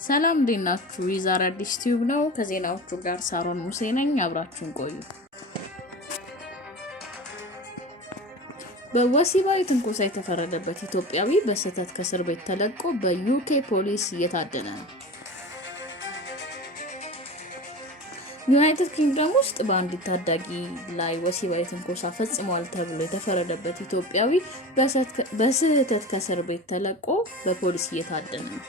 ሰላም ዲናችሁ ይዛራ አዲስ ቲዩብ ነው። ከዜናዎቹ ጋር ሳሮን ሙሴ ነኝ። አብራችሁን ቆዩ። በወሲባዊ ትንኮሳ የተፈረደበት ኢትዮጵያዊ በስህተት ከእስር ቤት ተለቆ በዩኬ ፖሊስ እየታደነ ነው። ዩናይትድ ኪንግደም ውስጥ በአንዲት ታዳጊ ላይ ወሲባዊ ትንኮሳ ፈጽሟል ተብሎ የተፈረደበት ኢትዮጵያዊ በስህተት ከእስር ቤት ተለቆ በፖሊስ እየታደነ ነው።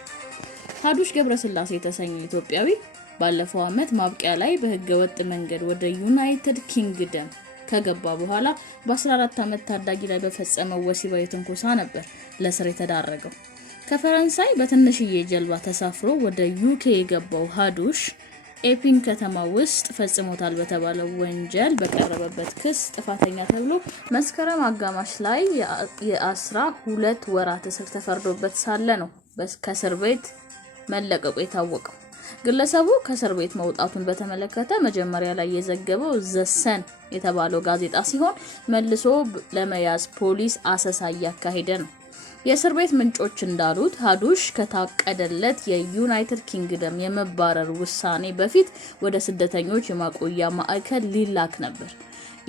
ሀዱሽ ገብረስላሴ የተሰኘው ኢትዮጵያዊ ባለፈው ዓመት ማብቂያ ላይ በህገ ወጥ መንገድ ወደ ዩናይትድ ኪንግደም ከገባ በኋላ በ14 ዓመት ታዳጊ ላይ በፈጸመው ወሲባዊ ትንኮሳ ነበር ለእስር የተዳረገው። ከፈረንሳይ በትንሽዬ ጀልባ ተሳፍሮ ወደ ዩኬ የገባው ሀዱሽ ኤፒንግ ከተማ ውስጥ ፈጽሞታል በተባለው ወንጀል በቀረበበት ክስ ጥፋተኛ ተብሎ መስከረም አጋማሽ ላይ የ12 ወራት እስር ተፈርዶበት ሳለ ነው ከእስር ቤት መለቀቁ የታወቀው። ግለሰቡ ከእስር ቤት መውጣቱን በተመለከተ መጀመሪያ ላይ የዘገበው ዘሰን የተባለው ጋዜጣ ሲሆን መልሶ ለመያዝ ፖሊስ አሰሳ እያካሄደ ነው። የእስር ቤት ምንጮች እንዳሉት ሀዱሽ ከታቀደለት የዩናይትድ ኪንግደም የመባረር ውሳኔ በፊት ወደ ስደተኞች የማቆያ ማዕከል ሊላክ ነበር።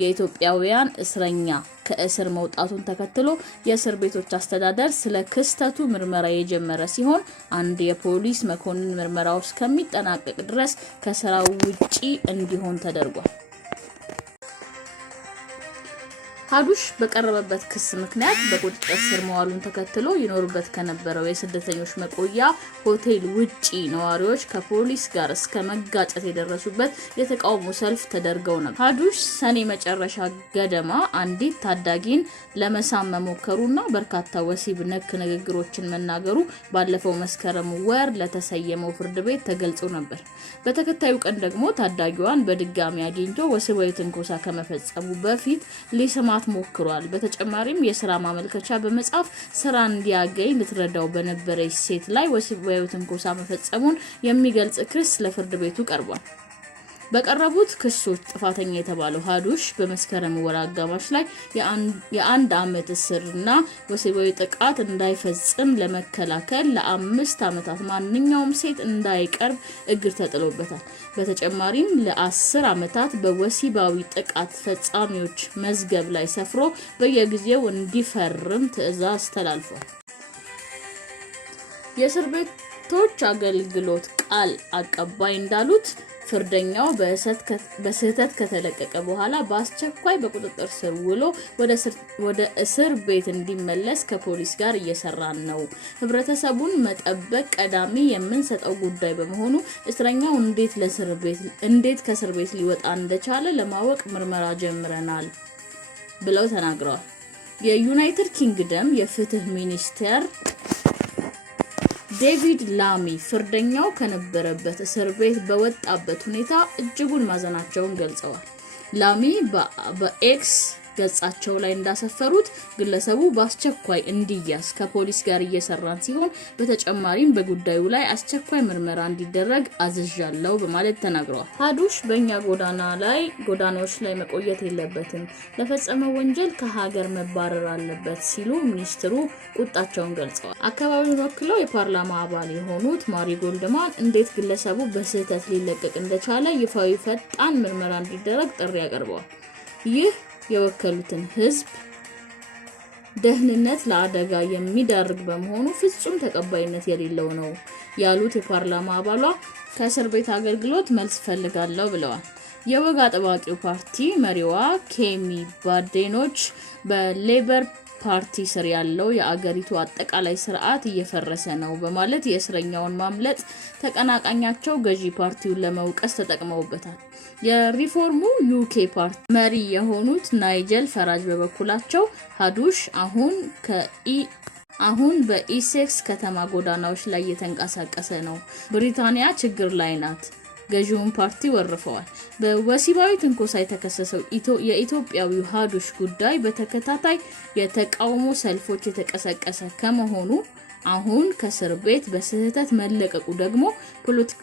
የኢትዮጵያውያን እስረኛ ከእስር መውጣቱን ተከትሎ የእስር ቤቶች አስተዳደር ስለ ክስተቱ ምርመራ የጀመረ ሲሆን አንድ የፖሊስ መኮንን ምርመራው እስከሚጠናቀቅ ድረስ ከስራው ውጪ እንዲሆን ተደርጓል። ሀዱሽ በቀረበበት ክስ ምክንያት በቁጥጥር ስር መዋሉን ተከትሎ ይኖርበት ከነበረው የስደተኞች መቆያ ሆቴል ውጪ ነዋሪዎች ከፖሊስ ጋር እስከ መጋጨት የደረሱበት የተቃውሞ ሰልፍ ተደርገው ነበር። ሀዱሽ ሰኔ መጨረሻ ገደማ አንዲት ታዳጊን ለመሳም መሞከሩና በርካታ ወሲብ ነክ ንግግሮችን መናገሩ ባለፈው መስከረም ወር ለተሰየመው ፍርድ ቤት ተገልጾ ነበር። በተከታዩ ቀን ደግሞ ታዳጊዋን በድጋሚ አግኝቶ ወሲባዊ ትንኮሳ ከመፈጸሙ በፊት ሊስማ ሞክሯል። በተጨማሪም የሥራ ማመልከቻ በመጻፍ ስራ እንዲያገኝ ልትረዳው በነበረች ሴት ላይ ወሲባዊ ትንኮሳ መፈጸሙን የሚገልጽ ክስ ለፍርድ ቤቱ ቀርቧል። በቀረቡት ክሶች ጥፋተኛ የተባለው ሀዱሽ በመስከረም ወር አጋማሽ ላይ የአንድ ዓመት እስርና ወሲባዊ ጥቃት እንዳይፈጽም ለመከላከል ለ5 ዓመታት ማንኛውም ሴት እንዳይቀርብ እግር ተጥሎበታል። በተጨማሪም ለ10 ዓመታት በወሲባዊ ጥቃት ፈጻሚዎች መዝገብ ላይ ሰፍሮ በየጊዜው እንዲፈርም ትዕዛዝ ተላልፏል። የእስር ቤቶች አገልግሎት ቃል አቀባይ እንዳሉት ፍርደኛው በስህተት ከተለቀቀ በኋላ በአስቸኳይ በቁጥጥር ስር ውሎ ወደ እስር ቤት እንዲመለስ ከፖሊስ ጋር እየሰራን ነው። ህብረተሰቡን መጠበቅ ቀዳሚ የምንሰጠው ጉዳይ በመሆኑ እስረኛው እንዴት ከእስር ቤት ሊወጣ እንደቻለ ለማወቅ ምርመራ ጀምረናል ብለው ተናግረዋል። የዩናይትድ ኪንግደም የፍትህ ሚኒስቴር ዴቪድ ላሚ ፍርደኛው ከነበረበት እስር ቤት በወጣበት ሁኔታ እጅጉን ማዘናቸውን ገልጸዋል። ላሚ በኤክስ ገጻቸው ላይ እንዳሰፈሩት ግለሰቡ በአስቸኳይ እንዲያዝ ከፖሊስ ጋር እየሰራን ሲሆን በተጨማሪም በጉዳዩ ላይ አስቸኳይ ምርመራ እንዲደረግ አዝዣለሁ በማለት ተናግረዋል። ሀዱሽ በእኛ ጎዳናዎች ላይ መቆየት የለበትም፣ ለፈጸመው ወንጀል ከሀገር መባረር አለበት ሲሉ ሚኒስትሩ ቁጣቸውን ገልጸዋል። አካባቢውን ወክለው የፓርላማ አባል የሆኑት ማሪ ጎልድማን እንዴት ግለሰቡ በስህተት ሊለቀቅ እንደቻለ ይፋዊ ፈጣን ምርመራ እንዲደረግ ጥሪ አቀርበዋል። ይህ የወከሉትን ህዝብ ደህንነት ለአደጋ የሚዳርግ በመሆኑ ፍጹም ተቀባይነት የሌለው ነው ያሉት የፓርላማ አባሏ ከእስር ቤት አገልግሎት መልስ ፈልጋለሁ ብለዋል። የወግ አጥባቂው ፓርቲ መሪዋ ኬሚ ባዴኖች በሌበር ፓርቲ ስር ያለው የአገሪቱ አጠቃላይ ስርዓት እየፈረሰ ነው በማለት የእስረኛውን ማምለጥ ተቀናቃኛቸው ገዢ ፓርቲውን ለመውቀስ ተጠቅመውበታል። የሪፎርሙ ዩኬ ፓርቲ መሪ የሆኑት ናይጀል ፈራጅ በበኩላቸው ሀዱሽ አሁን በኢሴክስ ከተማ ጎዳናዎች ላይ እየተንቀሳቀሰ ነው፣ ብሪታንያ ችግር ላይ ናት፣ ገዢውን ፓርቲ ወርፈዋል። በወሲባዊ ትንኮሳ የተከሰሰው የኢትዮጵያዊው ሀዱሽ ጉዳይ በተከታታይ የተቃውሞ ሰልፎች የተቀሰቀሰ ከመሆኑ አሁን ከእስር ቤት በስህተት መለቀቁ ደግሞ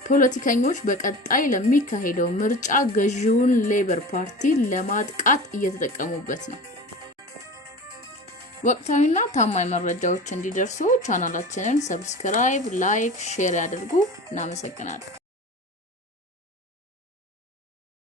ፖለቲከኞች በቀጣይ ለሚካሄደው ምርጫ ገዢውን ሌበር ፓርቲ ለማጥቃት እየተጠቀሙበት ነው። ወቅታዊና ታማኝ መረጃዎች እንዲደርሱ ቻናላችንን ሰብስክራይብ፣ ላይክ፣ ሼር ያድርጉ። እናመሰግናለን።